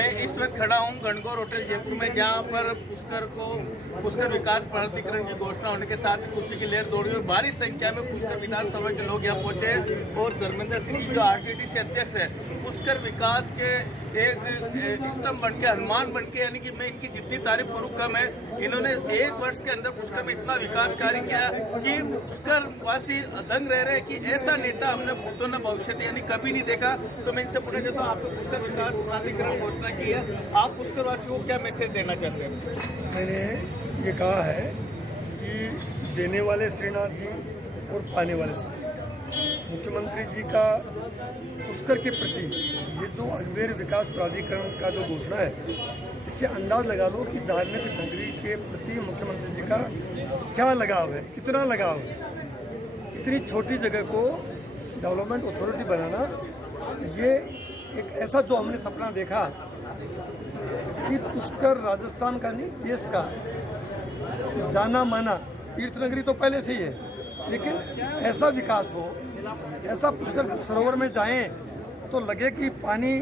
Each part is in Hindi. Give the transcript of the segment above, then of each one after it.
मैं इस वक्त खड़ा हूं गणगौर होटल जयपुर में, जहां पर पुष्कर विकास प्राधिकरण की घोषणा होने के साथ खुशी की लहर दौड़ी और भारी संख्या में पुष्कर विधानसभा के लोग यहां पहुंचे। और धर्मेंद्र सिंह जो आरटीटीसी अध्यक्ष है, पुष्कर विकास के एक स्तंभ बन के, हनुमान बन के, यानी कि मैं इनकी जितनी तारीफ करूं कम है। इन्होंने 1 वर्ष के अंदर पुष्कर में इतना विकास कार्य किया कि पुष्कर वासी दंग रह रहे हैं कि ऐसा नेता हमने भूतों न भविष्य यानी कभी नहीं देखा। तो मैं इनसे पूछना चाहता हूँ, आपने पुष्कर विकास प्राधिकरण घोषणा की है, आप पुष्कर वासियों को क्या मैसेज देना चाहते हैं? मैंने ये कहा है कि देने वाले श्रीनाथ जी और पाने वाले श्रीनाथ, मुख्यमंत्री जी का पुष्कर के प्रति ये जो अजमेर विकास प्राधिकरण का जो घोषणा है, इससे अंदाज लगा लो कि धार्मिक नगरी के प्रति मुख्यमंत्री जी का क्या लगाव है, कितना लगाव है। इतनी छोटी जगह को डेवलपमेंट अथॉरिटी बनाना, ये एक ऐसा जो हमने सपना देखा कि पुष्कर राजस्थान का नहीं, देश का जाना माना तीर्थ नगरी तो पहले से ही है, लेकिन ऐसा विकास हो, ऐसा पुष्कर सरोवर में जाएं तो लगे कि पानी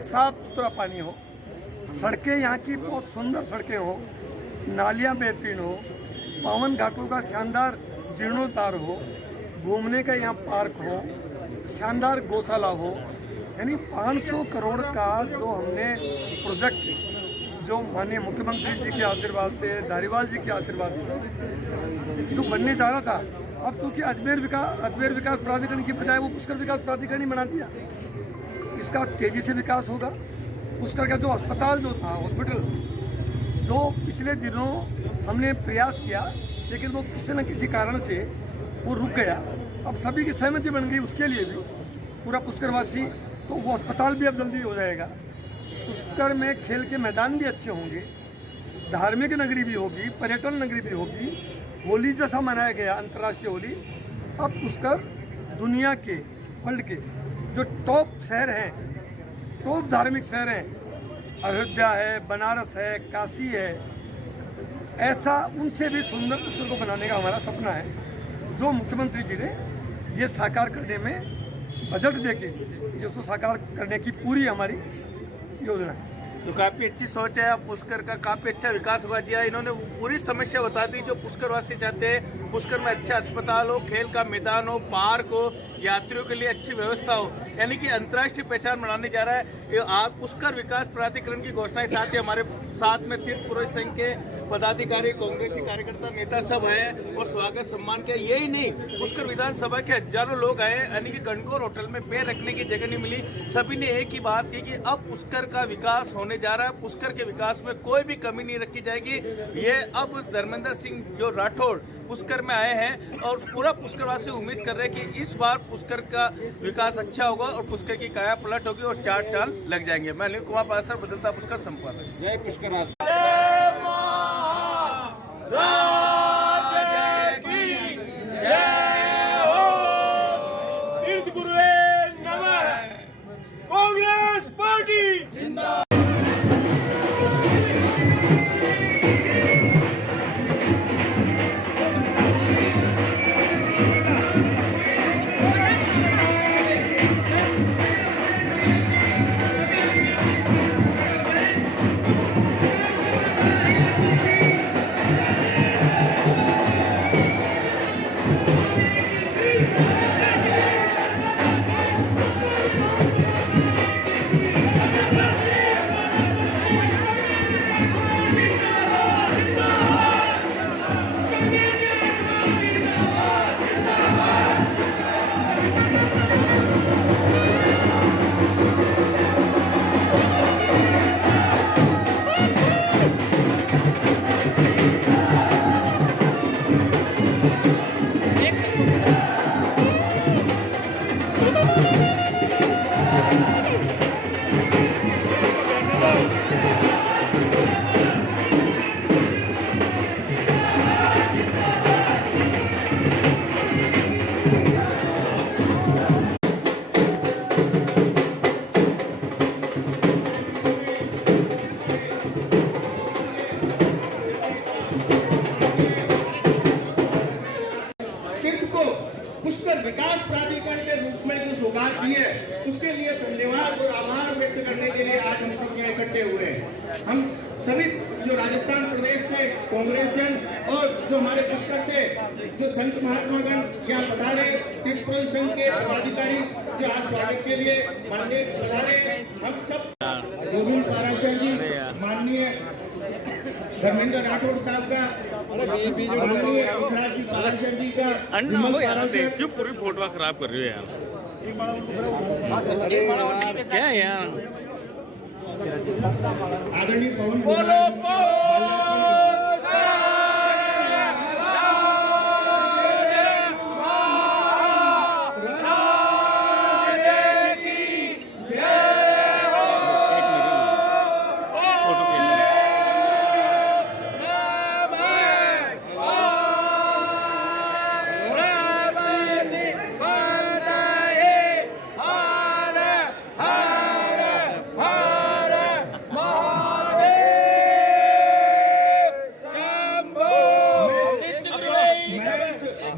साफ सुथरा पानी हो, सड़कें यहाँ की बहुत सुंदर सड़कें हो, नालियाँ बेहतरीन हो, पावन घाटों का शानदार जीर्णोद्धार हो, घूमने का यहाँ पार्क हो, शानदार गौशाला हो। यानी 500 करोड़ का जो हमने प्रोजेक्ट, जो माननीय मुख्यमंत्री जी के आशीर्वाद से, धारीवाल जी के आशीर्वाद से जो बनने जा रहा था, अब चूंकि अजमेर विकास प्राधिकरण की बजाय वो पुष्कर विकास प्राधिकरण ही बना दिया। इसका तेजी से विकास होगा। पुष्कर का जो अस्पताल जो था, हॉस्पिटल जो पिछले दिनों हमने प्रयास किया, लेकिन वो किसी न किसी कारण से वो रुक गया, अब सभी की सहमति बन गई उसके लिए भी पूरा पुष्करवासी, तो वो अस्पताल भी अब जल्दी हो जाएगा। पुष्कर में खेल के मैदान भी अच्छे होंगे, धार्मिक नगरी भी होगी, पर्यटन नगरी भी होगी। होली जैसा मनाया गया अंतर्राष्ट्रीय होली, अब पुष्कर दुनिया के, वर्ल्ड के जो टॉप शहर हैं, टॉप धार्मिक शहर हैं, अयोध्या है, बनारस है, काशी है, ऐसा उनसे भी सुंदर पुष्कर को बनाने का हमारा सपना है, जो मुख्यमंत्री जी ने ये साकार करने में बजट देके ये उसको साकार करने की पूरी हमारी योजना है। तो काफी अच्छी सोच है, पुष्कर का काफी अच्छा विकास हुआ दिया। इन्होंने पूरी समस्या बता दी जो पुष्कर वासी चाहते हैं। पुष्कर में अच्छा अस्पताल हो, खेल का मैदान हो, पार्क हो, यात्रियों के लिए अच्छी व्यवस्था हो, यानी कि अंतर्राष्ट्रीय पहचान बनाने जा रहा है। आप पुष्कर विकास प्राधिकरण की घोषणा के साथ ही हमारे साथ में तीर्थ पुरोहित संघ के पदाधिकारी, कांग्रेसी कार्यकर्ता, नेता सब है और स्वागत सम्मान किया। यही नहीं, पुष्कर विधानसभा के हजारों लोग आए, यानी कि गणगौर होटल में पैर रखने की जगह नहीं मिली। सभी ने एक ही बात की कि अब पुष्कर का विकास होने जा रहा है, पुष्कर के विकास में कोई भी कमी नहीं रखी जाएगी। ये अब धर्मेंद्र सिंह जो राठौड़ पुष्कर में आए हैं और पूरा पुष्करवासी उम्मीद कर रहे हैं कि इस बार पुष्कर का विकास अच्छा होगा और पुष्कर की काया पलट होगी और 4 चाल लग जाएंगे। मैं अनिल कुमार पासर, बदलता पुष्कर संपादक। जय पुष्कर। कांग्रेस पार्टी जिंदाबाद। विकास प्राधिकरण के रूप में जो सौगात दी है उसके लिए धन्यवाद और आभार व्यक्त करने के लिए आज हम सब यहाँ इकट्ठे हुए हैं। हम सभी जो राजस्थान प्रदेश से कांग्रेस जन और जो हमारे पुष्कर से जो संत महात्मागण यहाँ पधारे, तीर्थ पुरोहित संघ के पदाधिकारी जो आज स्वागत के लिए माननीय पधारे, हम सब गोविंद पाराशर जी, माननीय धर्मेंद्र राठौड़ साहब का, माननीय रघुनाथ जी पाराशर जी का, विमल पाराशर, क्यों पूरी फोटो खराब कर रही हो यार? क्या है यार? आदरणीय पवन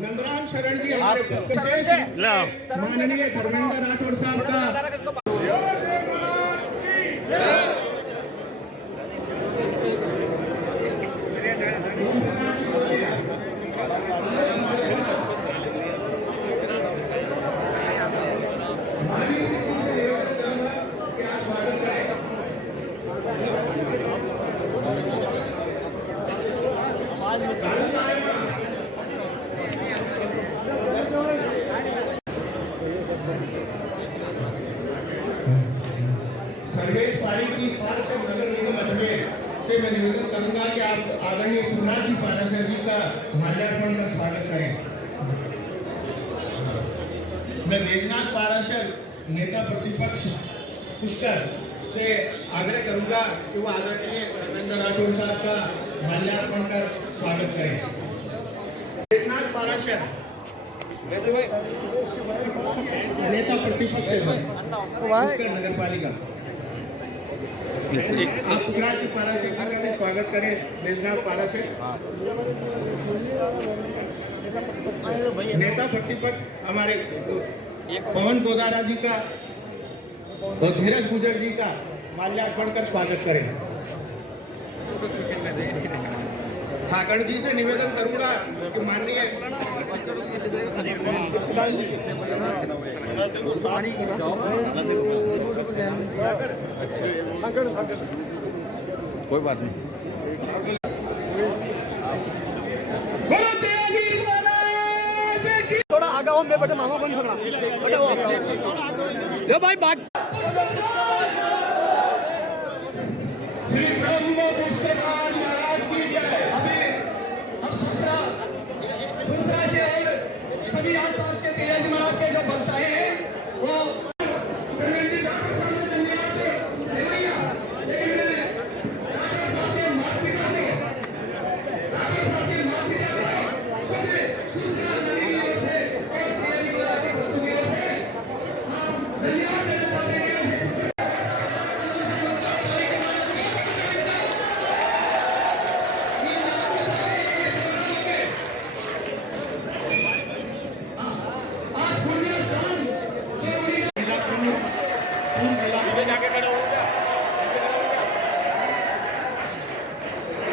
नंदराम शरण जी हमारे पुष्कर से, माननीय धर्मेंद्र राठौड़ साहब का सर्वेश पारी की पार्षद नगर निगम अजमेर से मैं निवेदन करूंगा कि आप आदरणीय रघुनाथ जी पाराशर जी का माल्यार्पण कर स्वागत करें। मैं बैजनाथ पाराशर नेता प्रतिपक्ष पुष्कर से आग्रह करूंगा कि वो आदरणीय धर्मेंद्र राठौड़ साहब का माल्यार्पण कर स्वागत करें। बैजनाथ पाराशर नेता प्रतिपक्ष पुष्कर नगर पालिका, आप सुखराज जी पाराशर का भी स्वागत करें। बैजनाथ पाराशर नेता प्रतिपक्ष हमारे पवन गोदारा जी का और धीरज गुजर जी का माल्यार्पण कर स्वागत करें। ठाकर जी से निवेदन करूंगा कि माननीय कोई बात नहीं। थोड़ा आगे हो, मैं बेटा मामा बन सकता भाई बात। श्री ब्रह्म पुष्कर महाराज की जय। अभी हम दूसरा से और सभी आसपास के तेज महाराज के जो भक्ताएं हैं वो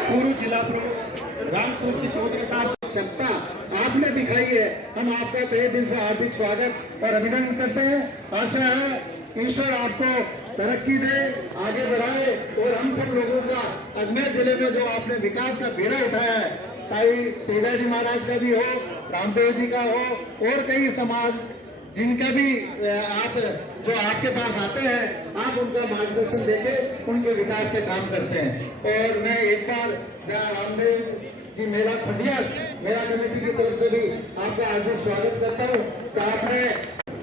पूर्व जिला प्रमुख राम सूर्य चौधरी साहब क्षमता आपने दिखाई है। हम आपका तहे दिल से हार्दिक स्वागत और अभिनंदन करते हैं। आशा है ईश्वर आपको तरक्की दे, आगे बढ़ाए और हम सब लोगों का अजमेर जिले में जो आपने विकास का बीड़ा उठाया है, ताई तेजाजी महाराज का भी हो, रामदेव जी का हो और कई समाज जिनका भी आप जो आपके पास आते हैं, आप उनका मार्गदर्शन देके उनके विकास के काम करते हैं। और मैं एक बार जहाँ रामदेव जी मेला खंडियास मेरा कमेटी की तरफ से भी आपका हार्दिक स्वागत करता हूँ। तो आपने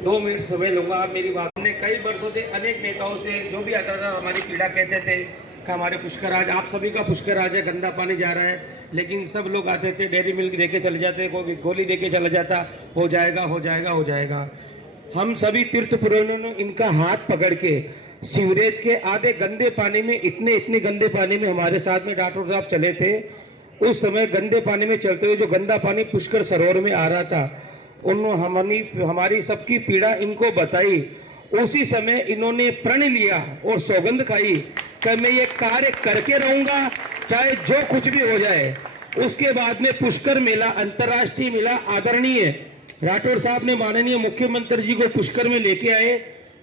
2 मिनट समय लूंगा। आप मेरी बात, हमने कई वर्षों से अनेक नेताओं से जो भी आता था हमारी पीड़ा कहते थे कि हमारे पुष्कर आज, आप सभी का पुष्कर आज है, गंदा पानी जा रहा है, लेकिन सब लोग आते थे डेयरी मिल्क देके चले जाते, कोई गोली देके चला जाता, हो जाएगा हो जाएगा हो जाएगा। हम सभी तीर्थ पुरोहितों ने इनका हाथ पकड़ के सीवरेज के आधे गंदे पानी में, इतने गंदे पानी में हमारे साथ में डॉक्टर साहब चले थे। उस समय गंदे पानी में चलते हुए जो गंदा पानी पुष्कर सरोवर में आ रहा था, उन्होंने हमारी सबकी पीड़ा इनको बताई। उसी समय इन्होंने प्रण लिया और सौगंध खाई कि मैं ये कार्य करके रहूंगा चाहे जो कुछ भी हो जाए। उसके बाद में पुष्कर मेला, अंतर्राष्ट्रीय मेला, आदरणीय राठौर साहब ने माननीय मुख्यमंत्री जी को पुष्कर में लेके आए।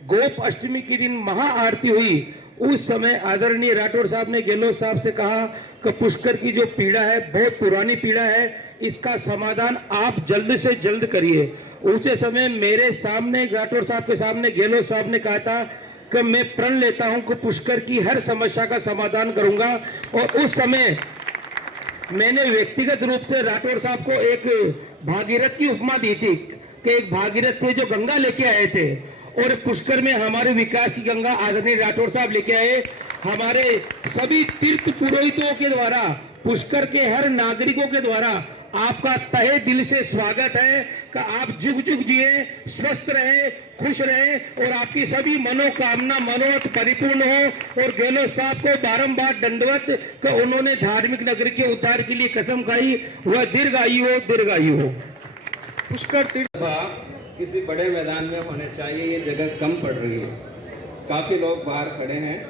गोप अष्टमी के दिन महाआरती हुई। उस समय आदरणीय राठौर साहब ने गहलोत साहब से कहा कि पुष्कर की जो पीड़ा है बहुत पुरानी पीड़ा है, इसका समाधान आप जल्द से जल्द करिए। ऊंचे समय मेरे सामने, राठौर साहब के सामने गहलोत साहब ने कहा था कि मैं प्रण लेता हूं कि पुष्कर की हर समस्या का समाधान करूंगा। और उस समय मैंने व्यक्तिगत रूप से राठौर साहब को एक भागीरथ की उपमा दी थी कि एक भागीरथ थे जो गंगा लेके आए थे, और पुष्कर में हमारे विकास की गंगा आदरणीय राठौर साहब लेके आए। हमारे सभी तीर्थ पुरोहितों के द्वारा, पुष्कर के हर नागरिकों के द्वारा आपका तहे दिल से स्वागत है कि आप जुग जुग जिए, स्वस्थ रहे, खुश रहे और आपकी सभी मनोकामना मनोरथ परिपूर्ण हो। और गहलोत साहब को बारंबार दंडवत कि उन्होंने धार्मिक नगरी के उद्धार के लिए कसम खाई, वह दीर्घायु हो, दीर्घायु हो। पुष्कर तीर्थ किसी बड़े मैदान में होने चाहिए, ये जगह कम पड़ रही है। काफी लोग बाहर खड़े हैं।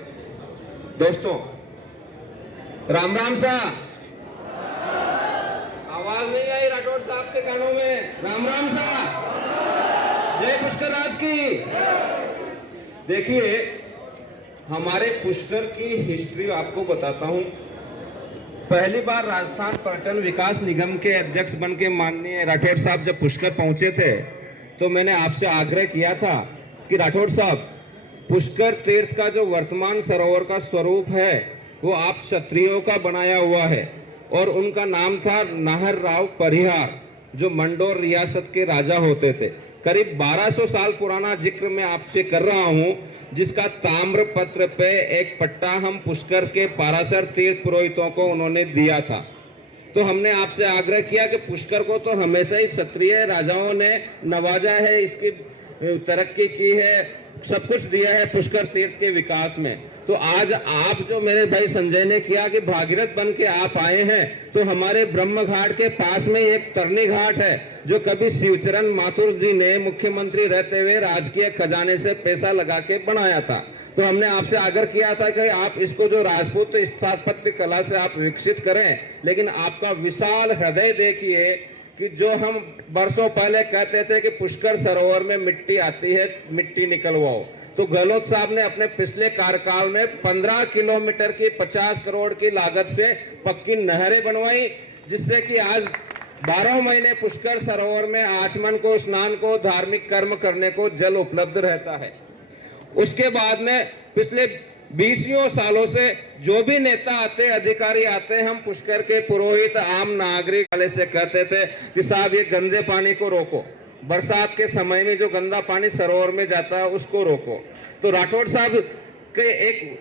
दोस्तों, राम राम साहब, आवाज नहीं आई राठौर साहब के कानों में? राम राम साहब, जय पुष्कर राज की। देखिए, हमारे पुष्कर की हिस्ट्री आपको बताता हूं। पहली बार राजस्थान पर्यटन विकास निगम के अध्यक्ष बन के माननीय राठौर साहब जब पुष्कर पहुंचे थे, तो मैंने आपसे आग्रह किया था कि राठौर साहब, पुष्कर तीर्थ का जो वर्तमान सरोवर का स्वरूप है वो आप क्षत्रियों का बनाया हुआ है, और उनका नाम था नाहर राव परिहार, जो मंडोर रियासत के राजा होते थे। करीब 1200 साल पुराना जिक्र मैं आपसे कर रहा हूं, जिसका ताम्र पत्र पे एक पट्टा हम पुष्कर के पाराशर तीर्थ पुरोहितों को उन्होंने दिया था। तो हमने आपसे आग्रह किया कि पुष्कर को तो हमेशा ही क्षत्रिय राजाओं ने नवाजा है, इसकी तरक्की की है, सब कुछ दिया है पुष्कर तीर्थ के विकास में। तो आज आप जो मेरे भाई संजय ने किया कि भागीरथ बन के आप आए हैं, तो हमारे ब्रह्म घाट के पास में एक तरनी घाट है जो कभी शिवचरण माथुर जी ने मुख्यमंत्री रहते हुए राजकीय खजाने से पैसा लगा के बनाया था। तो हमने आपसे आग्रह किया था कि आप इसको जो राजपूत स्थापत्य कला से आप विकसित करें, लेकिन आपका विशाल हृदय देखिए कि जो हम बरसों पहले कहते थे कि पुष्कर सरोवर में मिट्टी आती है, मिट्टी निकलवाओ, तो गहलोत साहब ने अपने पिछले कार्यकाल में 15 किलोमीटर की 50 करोड़ की लागत से पक्की नहरें बनवाई, जिससे कि आज 12 महीने पुष्कर सरोवर में आचमन को, स्नान को, धार्मिक कर्म करने को जल उपलब्ध रहता है। उसके बाद में पिछले 20 सालों से जो भी नेता आते, अधिकारी आते, हम पुष्कर के पुरोहित, आम नागरिक वाले से कहते थे कि साहब ये गंदे पानी को रोको, बरसात के समय में जो गंदा पानी सरोवर में जाता है उसको रोको। तो राठौर साहब के एक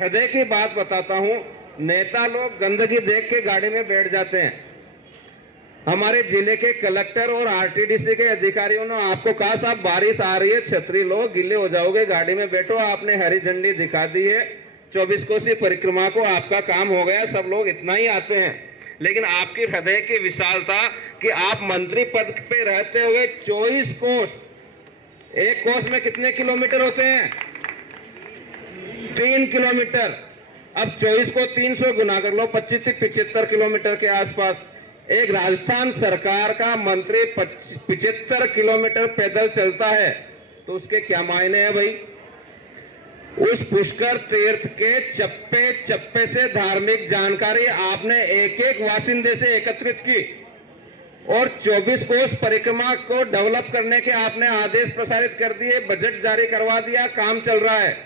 हृदय की बात बताता हूं, नेता लोग गंदगी देख के गाड़ी में बैठ जाते हैं। हमारे जिले के कलेक्टर और आरटीडीसी के अधिकारियों ने आपको कहा साहब बारिश आ रही है, छतरी लो, गिले हो जाओगे, गाड़ी में बैठो। आपने हरी झंडी दिखा दी है, 24 कोसी परिक्रमा को आपका काम हो गया, सब लोग इतना ही आते हैं। लेकिन आपकी हृदय की विशालता कि आप मंत्री पद पे रहते हुए 24 कोस, एक कोस में कितने किलोमीटर होते हैं? 3 किलोमीटर। अब 24 को 300 गुना कर लो, 25 से 75 किलोमीटर के आसपास। एक राजस्थान सरकार का मंत्री 75 किलोमीटर पैदल चलता है, तो उसके क्या मायने हैं भाई? उस पुष्कर तीर्थ के चप्पे चप्पे से धार्मिक जानकारी आपने एक एक वासिंदे से एकत्रित की, और 24 कोस परिक्रमा को डेवलप करने के आपने आदेश प्रसारित कर दिए, बजट जारी करवा दिया, काम चल रहा है।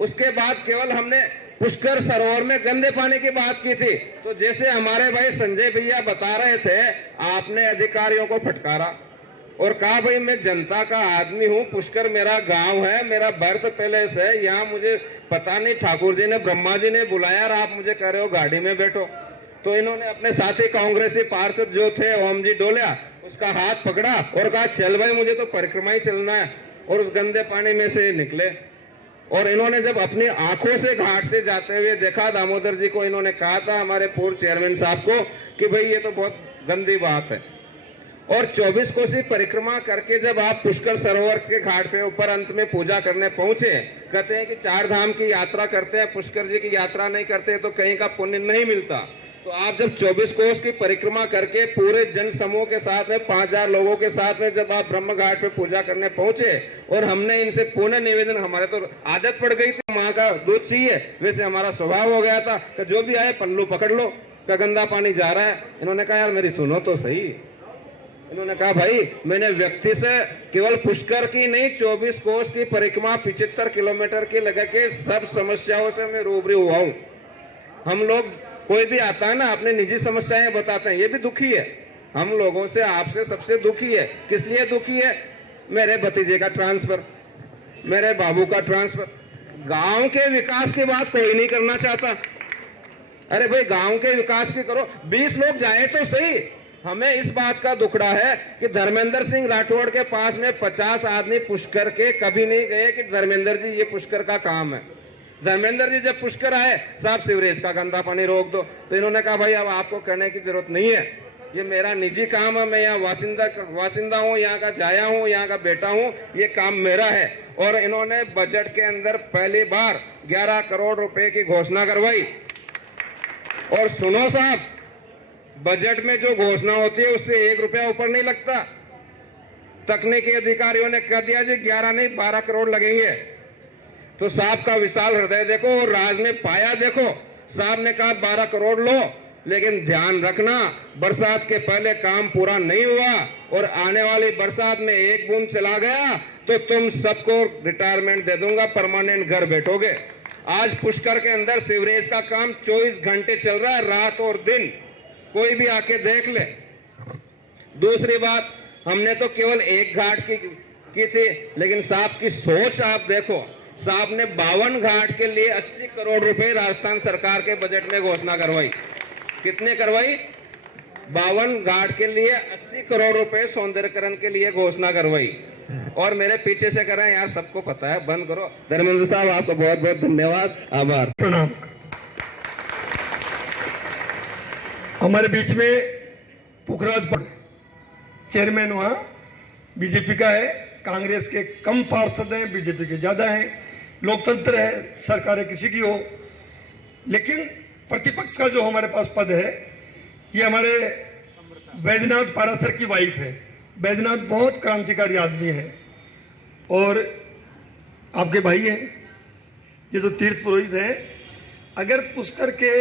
उसके बाद केवल हमने पुष्कर सरोवर में गंदे पानी की बात की थी, तो जैसे हमारे भाई संजय भैया बता रहे थे, आपने अधिकारियों को फटकारा और कहा भाई मैं जनता का आदमी हूं, पुष्कर मेरा गांव है, मेरा बर्थ पैलेस है, यहाँ मुझे पता नहीं ठाकुर जी ने, ब्रह्मा जी ने बुलाया और आप मुझे कह रहे हो गाड़ी में बैठो। तो इन्होंने अपने साथी कांग्रेसी पार्षद जो थे ओम जी डोलिया, उसका हाथ पकड़ा और कहा चल भाई मुझे तो परिक्रमा ही चलना है, और उस गंदे पानी में से निकले। और इन्होंने जब अपनी आंखों से घाट से जाते हुए देखा, दामोदर जी को इन्होंने कहा था, हमारे पूर्व चेयरमैन साहब को, कि भाई ये तो बहुत गंदी बात है। और 24 कोसी परिक्रमा करके जब आप पुष्कर सरोवर के घाट पे ऊपर अंत में पूजा करने पहुंचे, कहते हैं कि 4 धाम की यात्रा करते हैं, पुष्कर जी की यात्रा नहीं करते तो कहीं का पुण्य नहीं मिलता। तो आप जब 24 कोस की परिक्रमा करके पूरे जन समूह के साथ में 5000 लोगों के साथ में जब आप ब्रह्म घाट पे पूजा करने पहुंचे और हमने इनसे पुनः निवेदन, हमारे तो आदत पड़ गई थी माँ का दूध चाहिए, वैसे हमारा स्वभाव हो गया था कि जो भी आए पल्लू पकड़ लो, का गंदा पानी जा रहा है। इन्होंने कहा यार मेरी सुनो तो सही। इन्होंने कहा भाई मैंने व्यक्ति से केवल पुष्कर की नहीं 24 कोस की परिक्रमा 75 किलोमीटर की लगा के सब समस्याओं से मैं रूबरू हुआ हूं। हम लोग कोई भी आता है ना अपनी निजी समस्याएं बताते हैं, ये भी दुखी है। हम लोगों से आपसे सबसे दुखी है। किस लिए दुखी है? मेरे भतीजे का ट्रांसफर, मेरे बाबू का ट्रांसफर। गांव के विकास की बात कोई नहीं करना चाहता। अरे भाई गांव के विकास की करो, 20 लोग जाए तो सही। हमें इस बात का दुखड़ा है कि धर्मेंद्र सिंह राठौड़ के पास में 50 आदमी पुष्कर के कभी नहीं गए कि धर्मेंद्र जी ये पुष्कर का काम है। धर्मेंद्र जी जब पुष्कर आए, साहब सीवरेज का गंदा पानी रोक दो, तो इन्होंने कहा भाई अब आपको कहने की जरूरत नहीं है, ये मेरा निजी काम है, मैं यहाँ वासिंदा हूँ, यहाँ का जाया हूँ, यहाँ का बेटा हूँ, ये काम मेरा है। और इन्होंने बजट के अंदर पहली बार 11 करोड़ रुपए की घोषणा करवाई। और सुनो साहब, बजट में जो घोषणा होती है उससे 1 रुपया ऊपर नहीं लगता। तकनीकी अधिकारियों ने कह दिया जी 11 नहीं 12 करोड़ लगेंगे। तो साहब का विशाल हृदय देखो और राज में पाया देखो। साहब ने कहा 12 करोड़ लो, लेकिन ध्यान रखना बरसात के पहले काम पूरा नहीं हुआ और आने वाली बरसात में 1 बूंद चला गया तो तुम सबको रिटायरमेंट दे दूंगा, परमानेंट घर बैठोगे। आज पुष्कर के अंदर सीवरेज का काम 24 घंटे चल रहा है, रात और दिन, कोई भी आके देख ले। दूसरी बात, हमने तो केवल एक घाट की थी, लेकिन साहब की सोच आप देखो। साहब ने 52 घाट के लिए 80 करोड़ रुपए राजस्थान सरकार के बजट में घोषणा करवाई। कितने करवाई? 52 घाट के लिए 80 करोड़ रुपए सौंदर्यकरण के लिए घोषणा करवाई। और मेरे पीछे से कर रहे हैं यार, सबको पता है, बंद करो। धर्मेंद्र साहब आपका बहुत बहुत धन्यवाद, आभार, प्रणाम। हमारे बीच में पुखराज चेयरमैन वहां बीजेपी का है, कांग्रेस के कम पार्षद हैं, बीजेपी के ज्यादा हैं। लोकतंत्र है, सरकारें किसी की हो, लेकिन प्रतिपक्ष का जो हमारे पास पद है ये हमारे बैजनाथ पारासर की वाइफ है। बैजनाथ बहुत क्रांतिकारी आदमी है और आपके भाई हैं, ये जो तीर्थ पुरोहित हैं। अगर पुष्कर के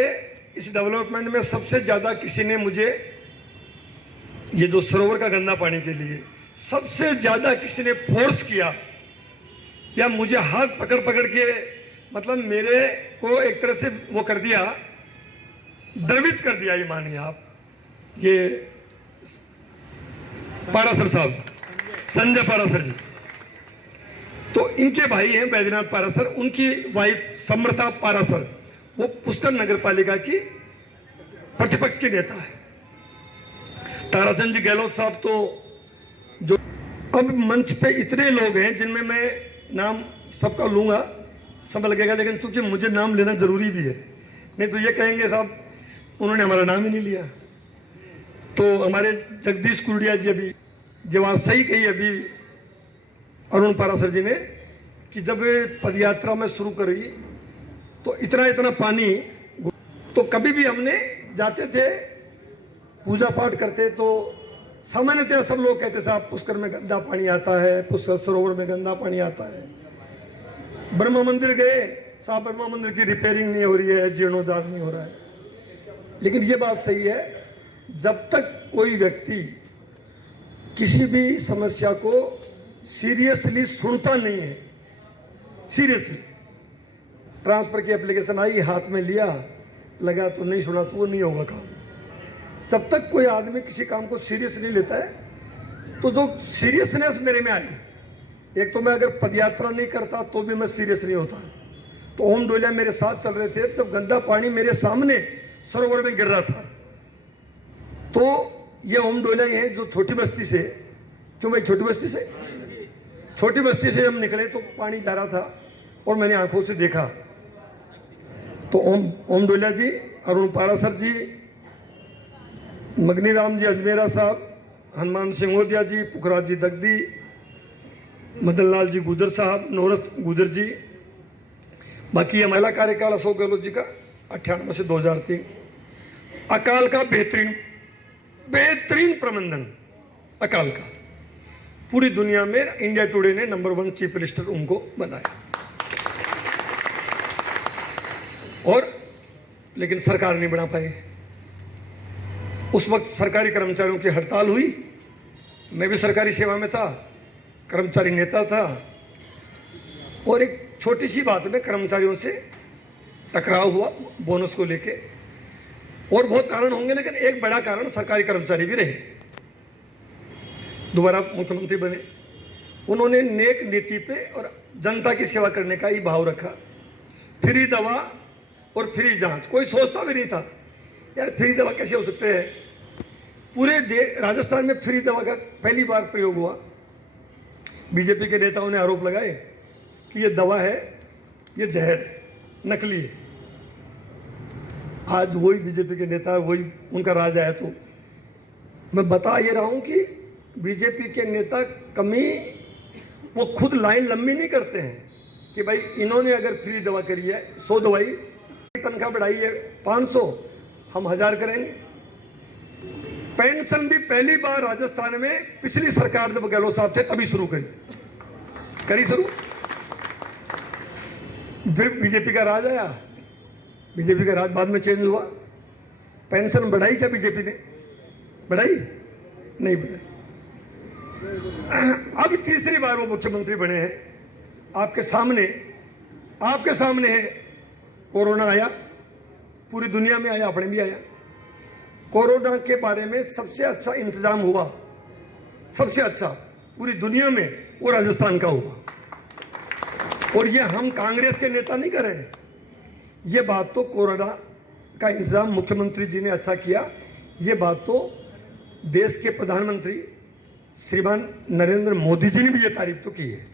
इस डेवलपमेंट में सबसे ज्यादा किसी ने मुझे, ये जो सरोवर का गंदा पानी के लिए सबसे ज्यादा किसी ने फोर्स किया या मुझे हाथ पकड़ पकड़ के, मतलब मेरे को एक तरह से वो कर दिया, द्रवित कर दिया, ये मानिए आप, ये पारासर साहब, संजय पारासर जी। तो इनके भाई हैं बैजनाथ पारासर, उनकी वाइफ समृता पारासर, वो पुष्कर नगर पालिका की प्रतिपक्ष के नेता है। ताराचंद जी गहलोत साहब तो जो अब मंच पे इतने लोग हैं जिनमें मैं नाम सबका लूंगा, सब लगेगा, लेकिन चूंकि मुझे नाम लेना जरूरी भी है, नहीं तो ये कहेंगे साहब उन्होंने हमारा नाम ही नहीं लिया। तो हमारे जगदीश कुरडिया जी, अभी जो बात सही कही अभी अरुण पारासर जी ने, कि जब पदयात्रा में शुरू करी तो इतना इतना पानी, तो कभी भी हमने जाते थे पूजा पाठ करते तो सामान्यतः सब लोग कहते साहब पुष्कर में गंदा पानी आता है, पुष्कर सरोवर में गंदा पानी आता है। ब्रह्मा मंदिर गए साहब, ब्रह्मा मंदिर की रिपेयरिंग नहीं हो रही है, जीर्णोद्धार नहीं हो रहा है। लेकिन ये बात सही है, जब तक कोई व्यक्ति किसी भी समस्या को सीरियसली सुनता नहीं है, सीरियसली ट्रांसफर की एप्लीकेशन आई, हाथ में लिया, लगा तो नहीं सुना तो वो नहीं होगा काम। जब तक कोई आदमी किसी काम को सीरियस नहीं लेता है, तो जो सीरियसनेस मेरे में आई, एक तो मैं अगर पदयात्रा नहीं करता तो भी मैं सीरियस नहीं होता। तो ओम डोलिया मेरे साथ चल रहे थे, जब गंदा पानी मेरे सामने सरोवर में गिर रहा था, तो ये ओम डोलिया हैं जो छोटी बस्ती से, क्यों भाई छोटी बस्ती से, छोटी बस्ती से हम निकले तो पानी जा रहा था और मैंने आंखों से देखा। तो ओम डोलिया जी, अरुण पारासर जी, मगनी राम जी अजमेरा साहब हनुमान सिंहोदिया जी, पुखराज जी दगदी, मदन लाल जी गुजर साहब, नौरत गुजर जी। बाकी महिला कार्यकाल अशोक गहलोत जी का 98 से 2003। अकाल का बेहतरीन प्रबंधन, अकाल का पूरी दुनिया में इंडिया टुडे ने नंबर 1 चीफ मिनिस्टर उनको बनाया। और लेकिन सरकार नहीं बना पाए। उस वक्त सरकारी कर्मचारियों की हड़ताल हुई, मैं भी सरकारी सेवा में था, कर्मचारी नेता था, और एक छोटी सी बात में कर्मचारियों से टकराव हुआ बोनस को लेके। और बहुत कारण होंगे, लेकिन एक बड़ा कारण सरकारी कर्मचारी भी रहे। दोबारा मुख्यमंत्री बने, उन्होंने नेक नीति पे और जनता की सेवा करने का ही भाव रखा। फ्री दवा और फ्री जांच, कोई सोचता भी नहीं था यार फ्री दवा कैसे हो सकते हैं। पूरे राजस्थान में फ्री दवा का पहली बार प्रयोग हुआ। बीजेपी के नेताओं ने आरोप लगाए कि ये दवा है, ये जहर है, नकली है। आज वही बीजेपी के नेता, वही उनका राज है। तो मैं बता ये रहा हूं कि बीजेपी के नेता कमी, वो खुद लाइन लंबी नहीं करते हैं कि भाई इन्होंने अगर फ्री दवा करी है, 100 दवाई, तनख्वाह बढ़ाई है 500, हम 1000 करेंगे। पेंशन भी पहली बार राजस्थान में पिछली सरकार जब गहलोत साहब थे तभी शुरू करी शुरू। फिर बीजेपी का राज आया, बीजेपी का राज बाद में चेंज हुआ। पेंशन बढ़ाई क्या बीजेपी ने? बढ़ाई नहीं बढ़ाई। अब तीसरी बार वो मुख्यमंत्री बने हैं, आपके सामने है। कोरोना आया, पूरी दुनिया में आया, अपने भी आया। कोरोना के बारे में सबसे अच्छा इंतजाम हुआ, सबसे अच्छा पूरी दुनिया में, वो राजस्थान का हुआ। और ये हम कांग्रेस के नेता नहीं कर रहे, ये बात तो कोरोना का इंतजाम मुख्यमंत्री जी ने अच्छा किया। ये बात तो देश के प्रधानमंत्री श्रीमान नरेंद्र मोदी जी ने भी ये तारीफ तो की है।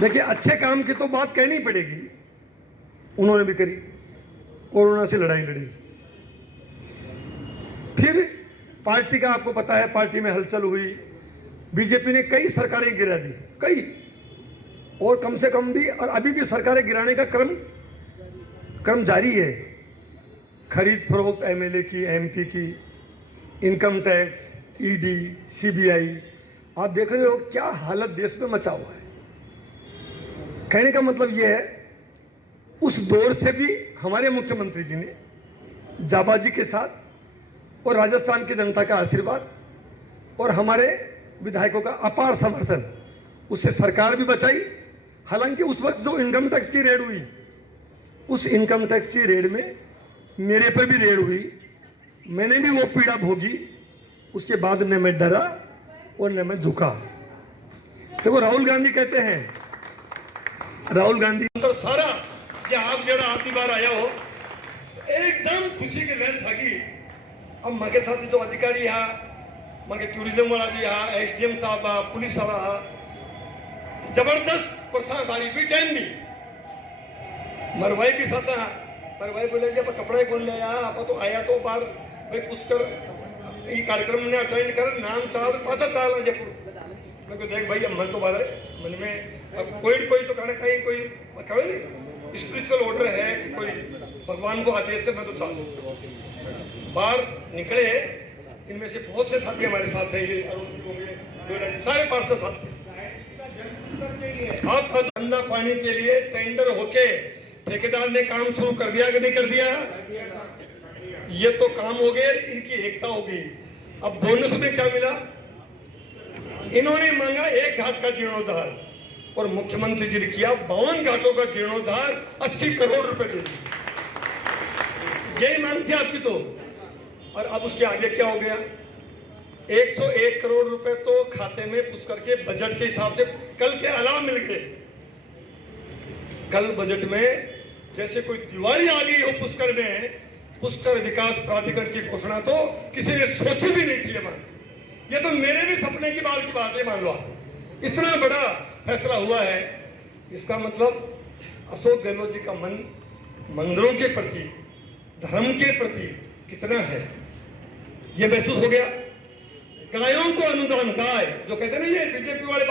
देखिए, अच्छे काम की तो बात कहनी पड़ेगी, उन्होंने भी करी, कोरोना से लड़ाई लड़ी। फिर पार्टी का आपको पता है, पार्टी में हलचल हुई, बीजेपी ने कई सरकारें गिरा दी, कई, और कम से कम भी, और अभी भी सरकारें गिराने का क्रम जारी है। खरीद फरोख्त एमएलए की, एमपी की, इनकम टैक्स, ईडी, सीबीआई, आप देख रहे हो क्या हालत देश में मचा हुआ है। कहने का मतलब यह है, उस दौर से भी हमारे मुख्यमंत्री जी ने जाबाजी के साथ, और राजस्थान की जनता का आशीर्वाद और हमारे विधायकों का अपार समर्थन, उससे सरकार भी बचाई। हालांकि उस वक्त जो इनकम टैक्स की रेड हुई, उस इनकम टैक्स की रेड में मेरे पर भी रेड हुई, मैंने भी वो पीड़ा भोगी। उसके बाद न मैं डरा और न मैं झुका। देखो, राहुल गांधी कहते हैं, राहुल गांधी तो सारा जे आप जरा आखिरी बार आया हो, एकदम खुशी की लहर थागी। अब मागे साथ जो अधिकारी हा, मागे टूरिज्म वाला भी हा, एसडीएम साहब हा, पुलिस वाला हा, जबरदस्त प्रसाद भारी भी टाइम भी मार भाई भी साथ हा। मार भाई बोले जी, आप कपड़े कौन ले आया? आप तो आया तो बार भाई पुष्कर ये कार्यक्रम ने अटेंड कर, नाम चाल पासा चाल जयपुर। मैं को देख भाई, मन तो बार मन में अब कोई तो कहना कहीं कोई कहे नहीं, स्पिरिचुअल ऑर्डर है कि कोई भगवान को आदेश से मैं तो चालू बाहर निकले। इनमें से बहुत से साथी हमारे साथ हैं, ये अरुण सारे पार्षद साथ थे। आप धंधा पानी के लिए टेंडर होके ठेकेदार ने काम शुरू कर दिया कि नहीं कर दिया? ये तो काम हो गए, इनकी एकता हो गई। अब बोनस में क्या मिला? इन्होंने मांगा 1 घाट का जीर्णोद्धार, और मुख्यमंत्री जी ने किया 52 घाटों का जीर्णोद्धार, 80 करोड़ रुपए दे दिए। यही मांग थी आपकी तो। और अब उसके आगे क्या हो गया? 101 करोड़ रुपए तो खाते में पुष्कर के बजट के हिसाब से कल के अलावा मिल गए। कल बजट में जैसे कोई दिवाली आ गई हो पुष्कर में, पुष्कर विकास प्राधिकरण की घोषणा तो किसी ने सोची भी नहीं थी। ये तो मेरे भी सपने की बात है, मान लो। इतना बड़ा फैसला हुआ है। इसका मतलब अशोक गहलोत जी का मन मंदिरों के प्रति, धर्म के प्रति कितना है, ये महसूस हो गया। गायों को अनुदान गाय जो कहते हैं ना ये बीजेपी वाले